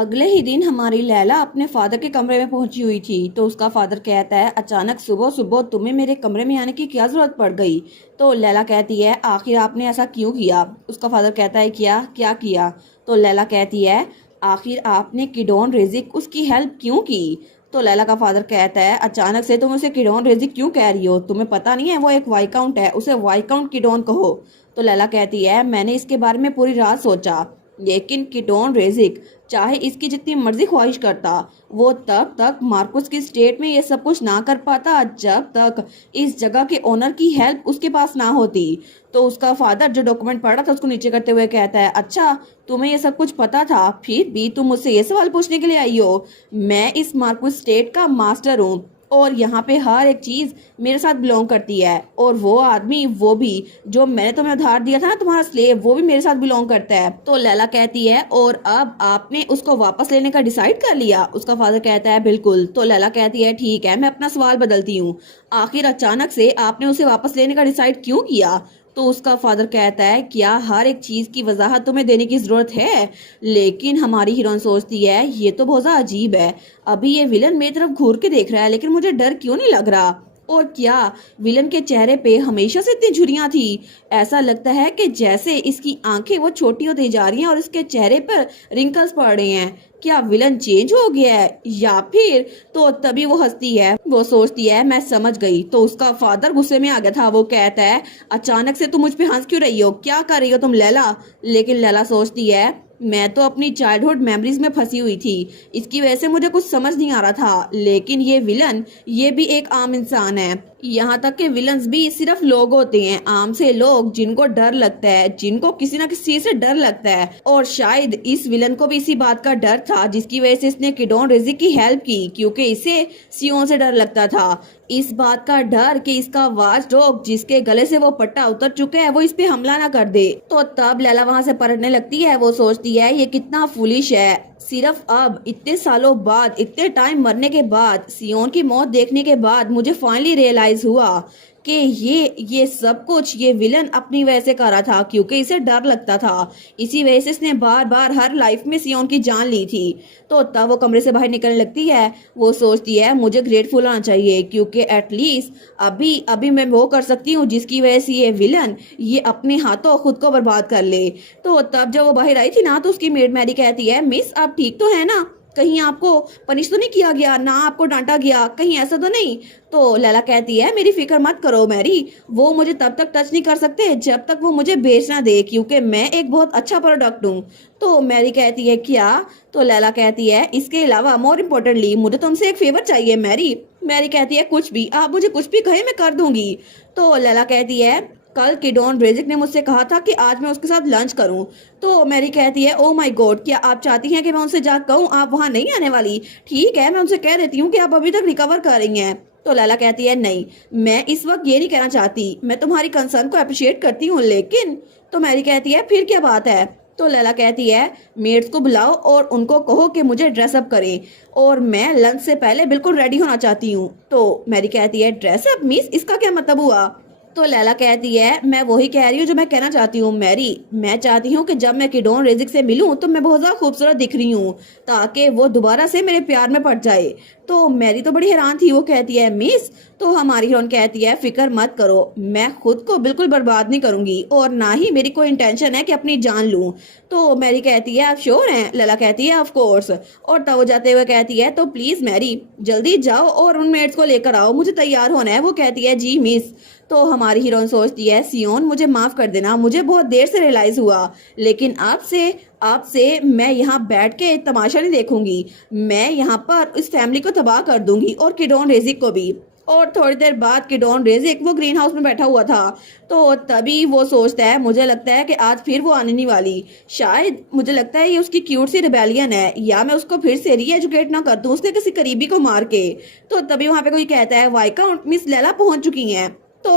अगले ही दिन हमारी लैला अपने फादर के कमरे में पहुंची हुई थी तो उसका फादर कहता है, अचानक सुबह सुबह तुम्हें मेरे कमरे में आने की क्या जरूरत पड़ गई। तो लैला कहती है, आखिर आपने ऐसा क्यों किया। उसका फादर कहता है, क्या क्या किया। तो लैला कहती है, आखिर आपने किडोन रेजिक उसकी हेल्प क्यों की। तो लैला का फादर कहता है, अचानक से तुम उसे किडोन रेजिक क्यों कह रही हो, तुम्हें पता नहीं है वो एक वाइकाउंट है, उसे वाइकाउंट किडोन कहो। तो लैला कहती है, मैंने इसके बारे में पूरी रात सोचा, लेकिन किडोन रेजिक चाहे इसकी जितनी मर्जी ख्वाहिश करता, वो तब तक मार्कुस की स्टेट में ये सब कुछ ना कर पाता जब तक इस जगह के ओनर की हेल्प उसके पास ना होती। तो उसका फादर जो डॉक्यूमेंट पढ़ा था उसको नीचे करते हुए कहता है, अच्छा तुम्हें ये सब कुछ पता था, फिर भी तुम मुझसे ये सवाल पूछने के लिए आई हो। मैं इस मार्कुस स्टेट का मास्टर हूँ और यहाँ पे हर एक चीज मेरे साथ बिलोंग करती है, और वो आदमी, वो भी जो मैंने तुम्हें उधार दिया था ना, तुम्हारा स्लेव, वो भी मेरे साथ बिलोंग करता है। तो लैला कहती है, और अब आपने उसको वापस लेने का डिसाइड कर लिया। उसका फादर कहता है, बिल्कुल। तो लैला कहती है, ठीक है, मैं अपना सवाल बदलती हूँ, आखिर अचानक से आपने उसे वापस लेने का डिसाइड क्यों किया। तो उसका फादर कहता है, क्या हर एक चीज की वजाहत तुम्हें देने की जरूरत है। लेकिन हमारी हीरोइन सोचती है, ये तो बहुत अजीब है, अभी ये विलन मेरी तरफ घूर के देख रहा है लेकिन मुझे डर क्यों नहीं लग रहा। और क्या विलन के चेहरे पे हमेशा से इतनी झुर्रियां थी, ऐसा लगता है कि जैसे इसकी आंखें वो छोटी होती जा रही हैं और इसके चेहरे पर रिंकल्स पड़ रहे हैं। क्या विलन चेंज हो गया है या फिर। तो तभी वो हंसती है, वो सोचती है मैं समझ गई। तो उसका फादर गुस्से में आ गया था, वो कहता है, अचानक से तुम मुझ पे हंस क्यों रही हो, क्या कर रही हो तुम लैला। लेकिन लैला सोचती है, मैं तो अपनी चाइल्डहुड मेमोरीज में फंसी हुई थी, इसकी वजह से मुझे कुछ समझ नहीं आ रहा था, लेकिन ये विलन, ये भी एक आम इंसान है। यहाँ तक के विलन्स भी सिर्फ लोग होते हैं, आम से लोग जिनको डर लगता है, जिनको किसी ना किसी चीज से डर लगता है। और शायद इस विलन को भी इसी बात का डर था जिसकी वजह से इसने किडोन रेजिक की हेल्प की, क्योंकि इसे सियोन से डर लगता था। इस बात का डर कि इसका वाच डॉग जिसके गले से वो पट्टा उतर चुका है वो इस पे हमला ना कर दे। तो तब लैला वहां से पलटने लगती है, वो सोचती है ये कितना फुलिश है, सिर्फ अब इतने सालों बाद, इतने टाइम मरने के बाद, सियोन की मौत देखने के बाद मुझे फाइनली रियलाइज हुआ कि ये सब कुछ ये विलन अपनी वजह से कर रहा था, क्योंकि इसे डर लगता था, इसी वजह से इसने बार बार हर लाइफ में सियोन की जान ली थी। तो तब वो कमरे से बाहर निकलने लगती है, वो सोचती है मुझे ग्रेटफुल होना चाहिए, क्योंकि एटलीस्ट अभी अभी मैं वो कर सकती हूँ जिसकी वजह से ये विलन ये अपने हाथों खुद को बर्बाद कर ले। तो तब जब वो बाहर आई थी ना, तो उसकी मेड मैरी कहती है, मिस आप ठीक तो है ना, कहीं आपको पनिश तो नहीं किया गया ना, आपको डांटा गया, कहीं ऐसा तो नहीं। तो लैला कहती है, मेरी फिक्र मत करो मैरी, वो मुझे तब तक टच नहीं कर सकते जब तक वो मुझे बेच ना दे, क्योंकि मैं एक बहुत अच्छा प्रोडक्ट हूँ। तो मैरी कहती है, क्या। तो लैला कहती है, इसके अलावा मोर इम्पोर्टेंटली मुझे तुमसे एक फेवर चाहिए मैरी। मैरी कहती है, कुछ भी, आप मुझे कुछ भी कहे मैं कर दूंगी। तो लैला कहती है, कल किडोन रेजिक ने मुझसे कहा था कि आज मैं उसके साथ लंच करूं। तो मैरी कहती है, ओ माय गॉड, क्या आप चाहती हैं कि मैं उनसे जा कहूं आप वहां नहीं आने वाली। ठीक है, मैं उनसे कह देती हूँ कि आप अभी तक रिकवर कर रही हैं। तो लैला कहती है, नहीं, मैं इस वक्त ये नहीं कहना चाहती, मैं तुम्हारी कंसर्न को अप्रिशिएट करती हूँ, लेकिन। तो मैरी कहती है, फिर क्या बात है। तो लैला कहती है, मेड्स को बुलाओ और उनको कहो कि मुझे ड्रेसअप करें, और मैं लंच से पहले बिल्कुल रेडी होना चाहती हूँ। तो मैरी कहती है, ड्रेसअप मिस, इसका क्या मतलब हुआ। तो लैला कहती है, मैं वही कह रही हूँ जो मैं कहना चाहती हूँ मैरी, मैं चाहती हूँ कि जब मैं किडोन रेजिक से मिलूं तो मैं बहुत ज्यादा खूबसूरत दिख रही हूँ, ताकि वो दोबारा से मेरे प्यार में पड़ जाए। तो मैरी तो बड़ी हैरान थी, वो कहती है, मिस। तो हमारी हीरोइन कहती है, फिक्र मत करो, मैं खुद को बिल्कुल बर्बाद नहीं करूंगी, और ना ही मेरी कोई इंटेंशन है कि अपनी जान लूं। तो मैरी कहती है, आप श्योर हैं। लैला कहती है, ऑफ कोर्स। और तब वो जाते हुए कहती है, तो प्लीज मैरी जल्दी जाओ और उन मेड्स को लेकर आओ, मुझे तैयार होना है। वो कहती है, जी मिस। तो हमारी हीरोइन सोचती है, सियोन मुझे माफ कर देना, मुझे बहुत देर से रियलाइज हुआ, लेकिन आपसे आपसे मैं यहाँ बैठ के तमाशा नहीं देखूंगी, मैं यहाँ पर इस फैमिली को तबाह कर दूंगी और किडोन रेजिक को भी। और थोड़ी देर बाद किडोन रेजिक वो ग्रीन हाउस में बैठा हुआ था, तो तभी वो सोचता है, मुझे लगता है कि आज फिर वो आने नहीं वाली, शायद मुझे लगता है ये उसकी क्यूट सी रिबेलियन है, या मैं उसको फिर से री एजुकेट ना कर दूं उसने किसी करीबी को मार के। तो तभी वहां पे कोई कहता है, वाइकाउंट मिस लैला पहुंच चुकी हैं। तो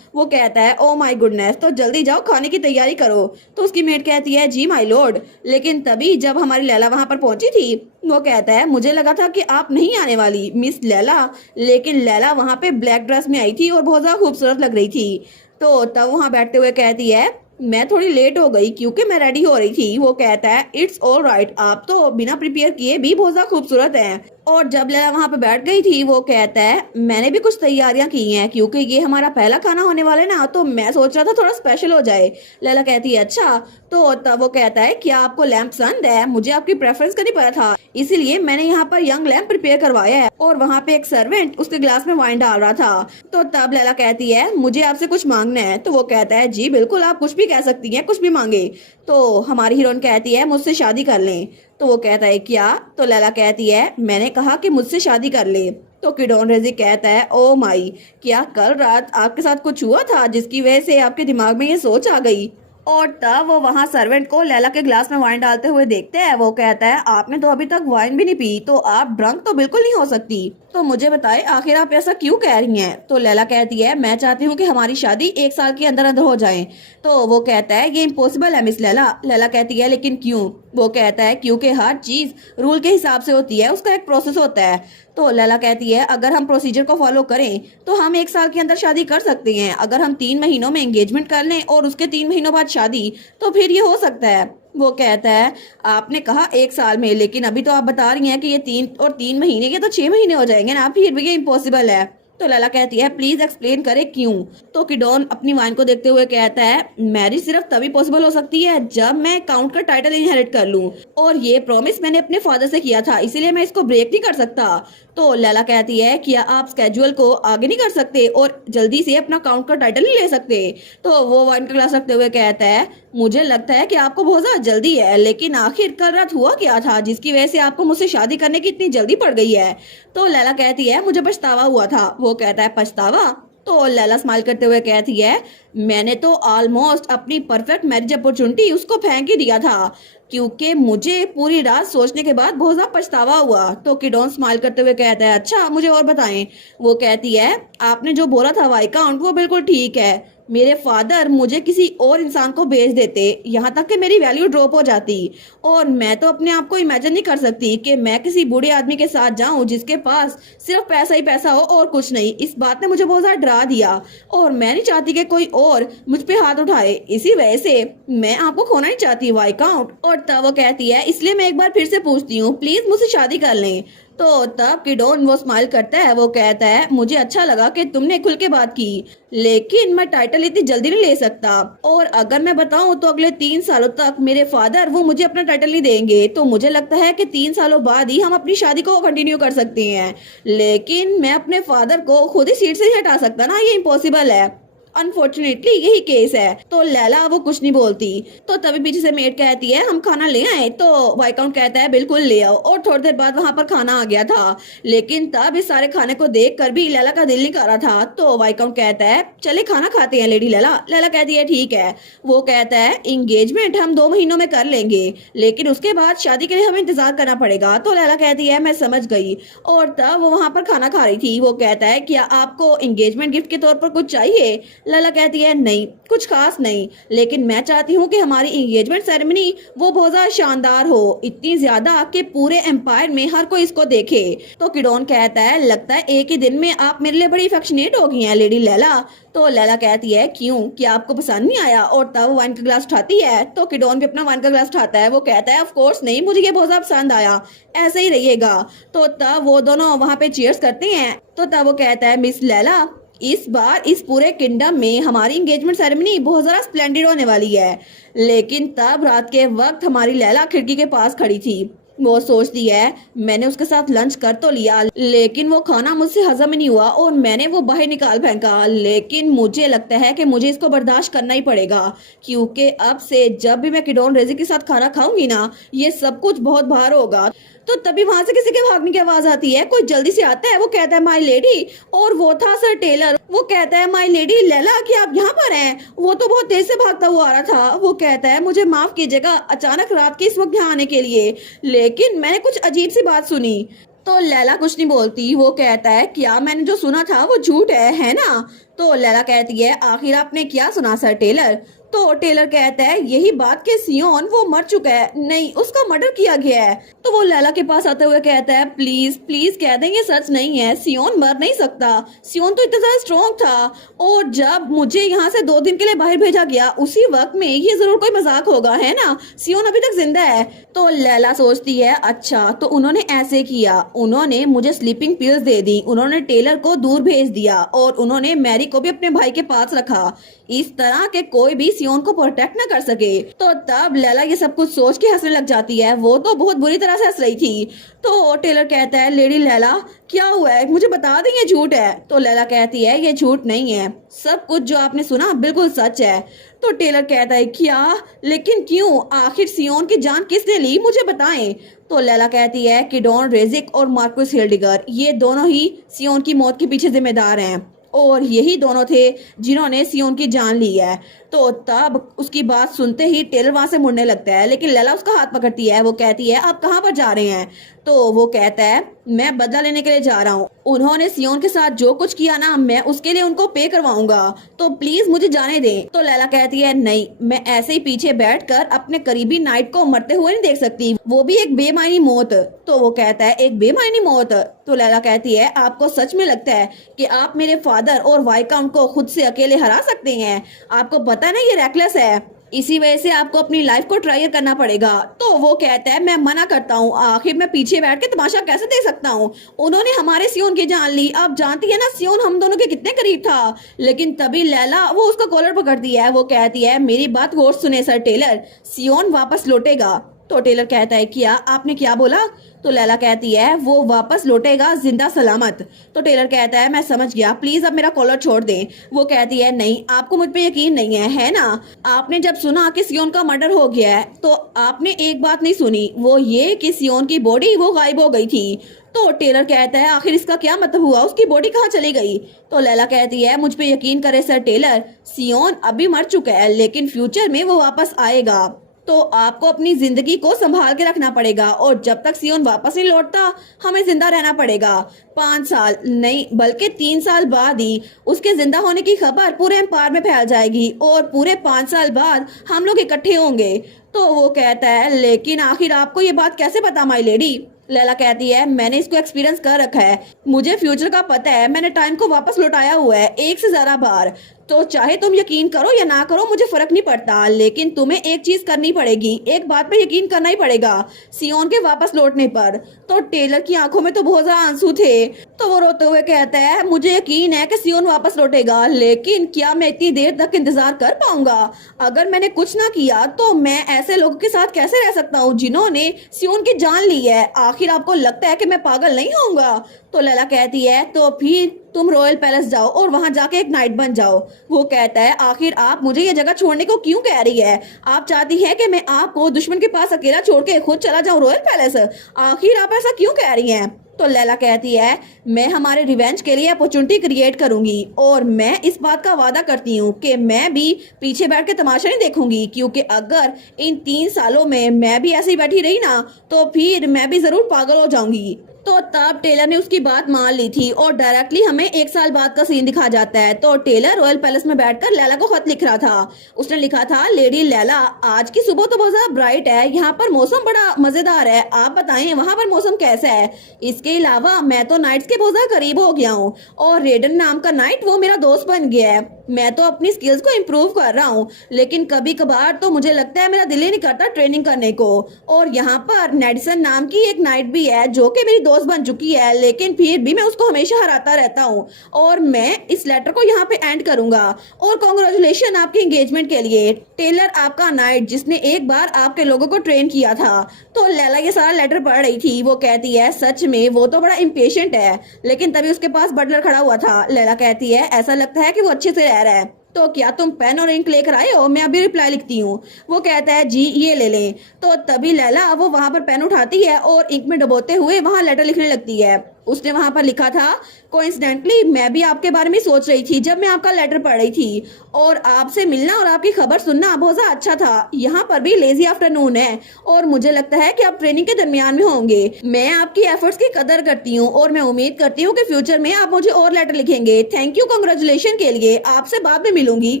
वो कहता है, ओ माय गुडनेस, तो जल्दी जाओ खाने की तैयारी करो। तो उसकी मेट कहती है, जी माय लॉर्ड। लेकिन तभी जब हमारी लैला वहां पर पहुंची थी, वो कहता है, मुझे लगा था कि आप नहीं आने वाली मिस लैला, लेकिन लैला वहां पे ब्लैक ड्रेस में आई थी और बहुत ज्यादा खूबसूरत लग रही थी। तो तब वहां बैठते हुए कहती है, मैं थोड़ी लेट हो गई क्योंकि मैं रेडी हो रही थी। वो कहता है इट्स ऑल राइट, आप तो बिना प्रिपेयर किए भी बहुत ज्यादा खूबसूरत हैं। और जब लैला वहाँ पे बैठ गई थी वो कहता है मैंने भी कुछ तैयारियां की हैं क्योंकि ये हमारा पहला खाना होने वाला है ना, तो मैं सोच रहा था थोड़ा स्पेशल हो जाए। लैला कहती है अच्छा, तो तब वो कहता है क्या आपको लैम्प पसंद है? मुझे आपकी प्रेफरेंस का नहीं पता था, इसीलिए मैंने यहाँ पर यंग लैम्प प्रिपेयर करवाया है। और वहाँ पे एक सर्वेंट उसके ग्लास में वाइन डाल रहा था। तो तब लैला कहती है मुझे आपसे कुछ मांगना है। तो वो कहता है जी बिल्कुल, आप कुछ भी कह सकती हैं, कुछ भी मांगे। तो हमारी हीरोइन कहती है मुझसे शादी कर लें। तो वो कहता है क्या? तो लैला कहती है मैंने कहा कि मुझसे शादी कर ले। तो किडोन रेजी कहता है ओ माई, क्या कल रात आपके साथ कुछ हुआ था जिसकी वजह से आपके दिमाग में ये सोच आ गई? और तब वो वहाँ सर्वेंट को लैला के ग्लास में वाइन डालते हुए देखते हैं। वो कहता है आपने तो अभी तक वाइन भी नहीं पी, तो आप ड्रंक तो बिल्कुल नहीं हो सकती। तो मुझे बताए आखिर आप ऐसा क्यों कह रही हैं? तो लैला कहती है मैं चाहती हूँ कि हमारी शादी 1 साल के अंदर अंदर हो जाए। तो वो कहता है ये इम्पॉसिबल है मिस लैला। लैला कहती है लेकिन क्यों? वो कहता है क्योंकि हर चीज रूल के हिसाब से होती है, उसका एक प्रोसेस होता है। तो लैला कहती है अगर हम प्रोसीजर को फॉलो करें तो हम 1 साल के अंदर शादी कर सकते हैं। अगर हम 3 महीनों में एंगेजमेंट कर लें और उसके 3 महीनों बाद शादी, तो फिर ये हो सकता है। वो कहता है आपने कहा 1 साल में, लेकिन अभी तो आप बता रही हैं कि ये 3 महीने के तो 6 महीने हो जाएंगे ना, फिर भी ये इम्पॉसिबल है। तो लैला कहती है प्लीज एक्सप्लेन करें क्यों। तो किडोन अपनी वाइन को देखते हुए कहता है मैरिज सिर्फ तभी पॉसिबल हो सकती है जब मैं काउंट का टाइटल इनहेरिट कर लूं, और ये प्रॉमिस मैंने अपने फादर से किया था, इसीलिए मैं इसको ब्रेक नहीं कर सकता। तो लैला कहती है क्या आप स्केड्यूल को आगे नहीं कर सकते और जल्दी से अपना काउंट का टाइटल नहीं ले सकते? तो वो वाइन का ग्लास रखते हुए कहता है मुझे लगता है कि आपको बहुत ज्यादा जल्दी है, लेकिन आखिर कल रात हुआ क्या था जिसकी वजह से आपको मुझसे शादी करने की इतनी जल्दी पड़ गई है? तो लैला कहती है मुझे पछतावा हुआ था। वो कहता है पछतावा? तो लैला स्माइल करते हुए कहती है मैंने तो ऑलमोस्ट अपनी परफेक्ट मैरिज अपॉर्चुनिटी उसको फेंक ही दिया था क्योंकि मुझे पूरी रात सोचने के बाद बहुत ज्यादा पछतावा हुआ। तो किडोन स्माइल करते हुए कहता है अच्छा मुझे और बताएं। वो कहती है आपने जो बोला था वाई काउंट वो बिल्कुल ठीक है, मेरे फादर मुझे किसी और इंसान को भेज देते, यहाँ तक कि मेरी वैल्यू ड्रॉप हो जाती। और मैं तो अपने आप को इमेजिन नहीं कर सकती कि मैं किसी बूढ़े आदमी के साथ जाऊं जिसके पास सिर्फ पैसा ही पैसा हो और कुछ नहीं। इस बात ने मुझे बहुत ज्यादा डरा दिया और मैं नहीं चाहती कि कोई और मुझ पे हाथ उठाए, इसी वजह से मैं आपको खोना नहीं चाहती वाई काउंट। और तब वो कहती है इसलिए मैं एक बार फिर से पूछती हूँ प्लीज मुझसे शादी कर लें। तो तब किडोन वो स्माइल करता है। वो कहता है मुझे अच्छा लगा कि तुमने खुल के बात की, लेकिन मैं टाइटल इतनी जल्दी नहीं ले सकता, और अगर मैं बताऊं तो अगले 3 सालों तक मेरे फादर वो मुझे अपना टाइटल नहीं देंगे। तो मुझे लगता है कि 3 सालों बाद ही हम अपनी शादी को कंटिन्यू कर सकते हैं, लेकिन मैं अपने फादर को खुद ही सीट से नहीं हटा सकता ना, ये इम्पॉसिबल है। अनफॉर्चुनेटली यही केस है। तो लैला वो कुछ नहीं बोलती। तो तभी पीछे से मेड कहती है हम खाना ले आए। तो वाइकाउंट कहता है बिल्कुल ले आओ। और थोड़ी देर बाद वहां पर खाना आ गया था, लेकिन तब इस सारे खाने को देख कर भी लैला का दिल नहीं कर रहा था। तो वाइकाउंट कहता है चले खाना खाते हैं लेडी लैला। लैला कहती है ठीक है। वो कहता है एंगेजमेंट हम 2 महीनों में कर लेंगे, लेकिन उसके बाद शादी के लिए हमें इंतजार करना पड़ेगा। तो लैला कहती है मैं समझ गई। और तब वो वहां पर खाना खा रही थी। वो कहता है क्या आपको एंगेजमेंट गिफ्ट के तौर पर कुछ चाहिए? लैला कहती है नहीं, कुछ खास नहीं, लेकिन मैं चाहती हूँ कि हमारी एंगेजमेंट सेरेमनी वो बहुत ज्यादा शानदार हो, इतनी ज्यादा कि पूरे एम्पायर में हर कोई इसको देखे। तो किडोन कहता है लगता है एक ही दिन में आप मेरे लिए बड़ी अफेक्शनेट हो गई हैं लेडी लैला। तो लैला कहती है क्यों, क्या आपको पसंद नहीं आया? और तब वाइन का ग्लास उठाती है। तो किडोन भी अपना वाइन का ग्लास उठाता है। वो कहता है ऑफ कोर्स नहीं, मुझे ये बहुत ज्यादा पसंद आया, ऐसे ही रहिएगा। तो तब वो दोनों वहां पे चीयर्स करते हैं। तो तब वो कहता है मिस लैला इस बार इस पूरे किंगडम में हमारी एंगेजमेंट सेरेमनी बहुत ज्यादा स्प्लेंडेड होने वाली है। लेकिन तब रात के वक्त हमारी लैला खिड़की के पास खड़ी थी। वो सोचती है मैंने उसके साथ लंच कर तो लिया, लेकिन वो खाना मुझसे हजम ही नहीं हुआ और मैंने वो बाहर निकाल फेंका। लेकिन मुझे लगता है कि मुझे इसको बर्दाश्त करना ही पड़ेगा, क्योंकि अब से जब भी मैं किडोन रेजी के साथ खाना खाऊंगी ना, ये सब कुछ बहुत भार होगा। तो तभी वहां से किसी के भागने की आवाज आती है। कोई जल्दी से आता है। वो कहता है माय लेडी, और वो था सर टेलर। वो कहता है माय लेडी लैला कि आप यहाँ पर हैं? वो तो बहुत तेज से भागता हुआ आ रहा था। वो कहता है मुझे माफ कीजिएगा अचानक रात के इस वक्त यहाँ आने के लिए, लेकिन मैंने कुछ अजीब सी बात सुनी। तो लैला कुछ नहीं बोलती। वो कहता है क्या मैंने जो सुना था वो झूठ है ना? तो लैला कहती है आखिर आपने क्या सुना सर टेलर? तो टेलर कहता है यही बात कि सियोन वो मर चुका है, नहीं उसका मर्डर किया गया है। तो वो लैला के पास आते हुए कहता है प्लीज प्लीज कह दें ये सच नहीं है, सियोन मर नहीं सकता, सियोन तो इतना ज्यादा स्ट्रॉन्ग था और जब मुझे यहाँ से 2 दिन के लिए बाहर भेजा गया उसी वक्त में ये जरूर कोई मजाक होगा, है ना, सियोन अभी तक जिंदा है। तो लैला सोचती है अच्छा तो उन्होंने ऐसे किया, उन्होंने मुझे स्लीपिंग पिल्स दे दी, उन्होंने टेलर को दूर भेज दिया और उन्होंने मैरी को भी अपने भाई के पास रखा, इस तरह के कोई भी सियोन को प्रोटेक्ट न कर सके। तो तब लैला ये सब कुछ सोच के हंसने लग जाती है, वो तो बहुत बुरी तरह से हंस रही थी। तो टेलर कहता है लेडी लैला क्या हुआ है, मुझे बता दें ये झूठ है। तो लैला कहती है ये झूठ नहीं है, सब कुछ जो आपने सुना बिल्कुल सच है। तो टेलर कहता है क्या, लेकिन क्यों, आखिर सियोन की जान किसने ली, मुझे बताएं। तो लैला कहती है कि डॉन रेजिक और मार्कुस हिल्डिगर ये दोनों ही सियोन की मौत के पीछे जिम्मेदार हैं और यही दोनों थे जिन्होंने सियोन की जान ली है। तो तब उसकी बात सुनते ही टेलर वहां से मुड़ने लगता है, लेकिन लैला उसका हाथ पकड़ती है। वो कहती है आप कहाँ पर जा रहे हैं। तो वो कहता है मैं बदला लेने के लिए जा रहा हूँ, उन्होंने सियोन के साथ जो कुछ किया ना मैं उसके लिए उनको पे करवाऊंगा, तो प्लीज मुझे जाने दें। तो लैला कहती है नहीं, मैं ऐसे ही पीछे बैठकर अपने करीबी नाइट को मरते हुए नहीं देख सकती, वो भी एक बेमायनी मौत। तो वो कहता है एक बेमायनी मौत। तो लैला कहती है आपको सच में लगता है कि आप मेरे फादर और वाइकाउंट को खुद से अकेले हरा सकते हैं, आपको पता है ना ये रेकलेस है, इसी वजह से आपको अपनी लाइफ को ट्राई करना पड़ेगा। तो वो कहता है मैं मना करता हूँ, आखिर मैं पीछे बैठ के तमाशा कैसे देख सकता हूँ, उन्होंने हमारे सियोन की जान ली, आप जानती है ना सियोन हम दोनों के कितने करीब था। लेकिन तभी लैला वो उसका कॉलर पकड़ती है, वो कहती है मेरी बात गौर सुने सर टेलर, सियोन वापस लौटेगा। तो टेलर कहता है क्या, आपने क्या बोला। तो लैला कहती है वो वापस लौटेगा जिंदा सलामत। तो टेलर कहता है मैं समझ गया, प्लीज अब मेरा कॉलर छोड़ दें। वो कहती है नहीं आपको मुझ पे यकीन नहीं है ना, आपने जब सुना कि सियोन का मर्डर हो गया है तो आपने एक बात नहीं सुनी, वो ये कि सियोन की बॉडी वो गायब हो गई थी। तो टेलर कहता है आखिर इसका क्या मतलब हुआ, उसकी बॉडी कहाँ चली गई। तो लैला कहती है मुझ पे यकीन करे सर टेलर, सियोन अभी मर चुका है लेकिन फ्यूचर में वो वापस आएगा, तो आपको अपनी जिंदगी को संभाल के रखना पड़ेगा और जब तक सियोन वापस नहीं लौटता हमें जिंदा रहना पड़ेगा। 5 साल नहीं बल्कि 3 साल बाद ही उसके जिंदा होने की खबर पूरे एम्पायर में फैल जाएगी और पूरे 5 साल बाद हम लोग इकट्ठे होंगे। तो वो कहता है लेकिन आखिर आपको ये बात कैसे पता माई लेडी। लैला कहती है मैंने इसको एक्सपीरियंस कर रखा है, मुझे फ्यूचर का पता है, मैंने टाइम को वापस लौटाया हुआ है 1 से ज्यादा बार, तो चाहे तुम यकीन करो या ना करो मुझे फर्क नहीं पड़ता, लेकिन तुम्हें एक चीज करनी पड़ेगी, एक बात पे यकीन करना ही पड़ेगा, सियोन के वापस लौटने पर। तो टेलर की आंखों में तो बहुत ज्यादा आंसू थे, तो वो रोते हुए कहता है मुझे यकीन है कि सियोन वापस लौटेगा, लेकिन क्या मैं इतनी देर तक इंतजार कर पाऊंगा, अगर मैंने कुछ ना किया तो मैं ऐसे लोगों के साथ कैसे रह सकता हूँ जिन्होंने सियोन की जान ली है, आखिर आपको लगता है कि मैं पागल नहीं होऊंगा। तो लैला कहती है तो फिर तुम रॉयल पैलेस जाओ और वहां जाके एक नाइट बन जाओ। वो कहता है आखिर आप मुझे ये जगह छोड़ने को क्यों कह रही है, आप चाहती है कि मैं आपको दुश्मन के पास अकेला छोड़ के खुद चला जाऊं रॉयल पैलेस, आखिर आप ऐसा क्यों कह रही हैं। तो लैला कहती है मैं हमारे रिवेंज के लिए अपॉर्चुनिटी क्रिएट करूंगी और मैं इस बात का वादा करती हूँ कि मैं भी पीछे बैठ के तमाशा नहीं देखूंगी, क्योंकि अगर इन 3 सालों में मैं भी ऐसे ही बैठी रही ना तो फिर मैं भी जरूर पागल हो जाऊंगी। तो तब टेलर ने उसकी बात मान ली थी और डायरेक्टली हमें 1 साल बाद का सीन दिखा जाता है। तो टेलर रॉयल पैलेस में बैठकर लैला को खत लिख रहा था, उसने लिखा था लेडी लैला आज की सुबह तो बहुत ज्यादा ब्राइट है, यहाँ पर मौसम बड़ा मजेदार है, आप बताएं वहाँ पर मौसम कैसा है, इसके अलावा मैं तो नाइट्स के बहुत ज्यादा करीब हो गया हूँ और रेडन नाम का नाइट वो मेरा दोस्त बन गया है, मैं तो अपनी स्किल्स को इम्प्रूव कर रहा हूँ, लेकिन कभी कभार तो मुझे लगता है मेरा दिल ही नहीं करता ट्रेनिंग करने को। और यहाँ पर नेडिसन नाम की एक नाइट भी है जो कि मेरी दोस्त बन चुकी है, लेकिन फिर भी मैं उसको हमेशा हराता रहता हूँ और मैं इस लेटर को यहाँ पे एंड करूंगा। और कॉन्ग्रेचुलेशन आपके एंगेजमेंट के लिए, टेलर आपका नाइट जिसने एक बार आपके लोगों को ट्रेन किया था। तो लैला ये सारा लेटर पढ़ रही थी, वो कहती है सच में वो तो बड़ा इम्पेशेंट है, लेकिन तभी उसके पास बटलर खड़ा हुआ था। लैला कहती है ऐसा लगता है कि वो अच्छे से रह रहा है, तो क्या तुम पेन और इंक लेकर आए हो, मैं अभी रिप्लाई लिखती हूँ। वो कहता है जी ये ले लें। तो तभी लैला वो वहां पर पेन उठाती है और इंक में डुबोते हुए वहां लेटर लिखने लगती है। उसने वहां पर लिखा था कोइंसिडेंटली मैं भी आपके बारे में सोच रही थी जब मैं आपका लेटर पढ़ रही थी, और आपसे मिलना और आपकी खबर सुनना बहुत ज़्यादा अच्छा था। यहाँ पर भी लेजी आफ्टरनून है और मुझे लगता है कि आप ट्रेनिंग के दरमियान में होंगे। मैं आपकी एफर्ट्स की कदर करती हूँ और मैं उम्मीद करती हूँ कि फ्यूचर में आप मुझे और लेटर लिखेंगे। थैंक यू, कांग्रेचुलेशन के लिए। आपसे बाद में मिलूंगी,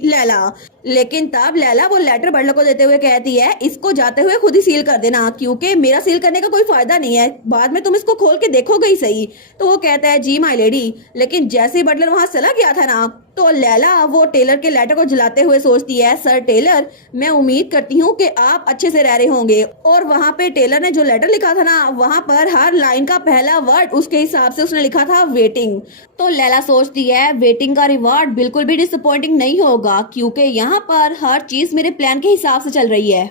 लैला। लेकिन तब लैला वो लेटर बटलर को देते हुए कहती है, इसको जाते हुए खुद ही सील कर देना, क्योंकि मेरा सील करने का कोई फायदा नहीं है, बाद में तुम इसको खोल के देखोगे ही सही। तो वो कहता है, जी माय लेडी। लेकिन जैसे ही बटलर वहां चला गया था ना, तो लैला वो टेलर के लेटर को जलाते हुए सोचती है, सर टेलर, मैं उम्मीद करती हूँ कि आप अच्छे से रह रहे होंगे। और वहाँ पे टेलर ने जो लेटर लिखा था ना, वहाँ पर हर लाइन का पहला वर्ड उसके हिसाब से उसने लिखा था वेटिंग। तो लैला सोचती है, वेटिंग का रिवॉर्ड बिल्कुल भी डिसअपॉइंटिंग नहीं होगा, क्योंकि यहाँ पर हर चीज मेरे प्लान के हिसाब से चल रही है।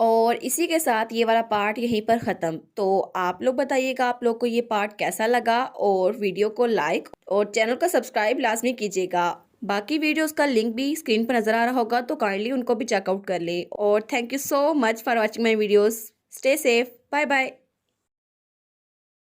और इसी के साथ ये वाला पार्ट यहीं पर ख़त्म। तो आप लोग बताइएगा आप लोग को ये पार्ट कैसा लगा, और वीडियो को लाइक और चैनल को सब्सक्राइब लाजमी कीजिएगा। बाकी वीडियोस का लिंक भी स्क्रीन पर नज़र आ रहा होगा, तो काइंडली उनको भी चेकआउट कर ले। और thank you so much for watching my videos. Stay safe, bye bye.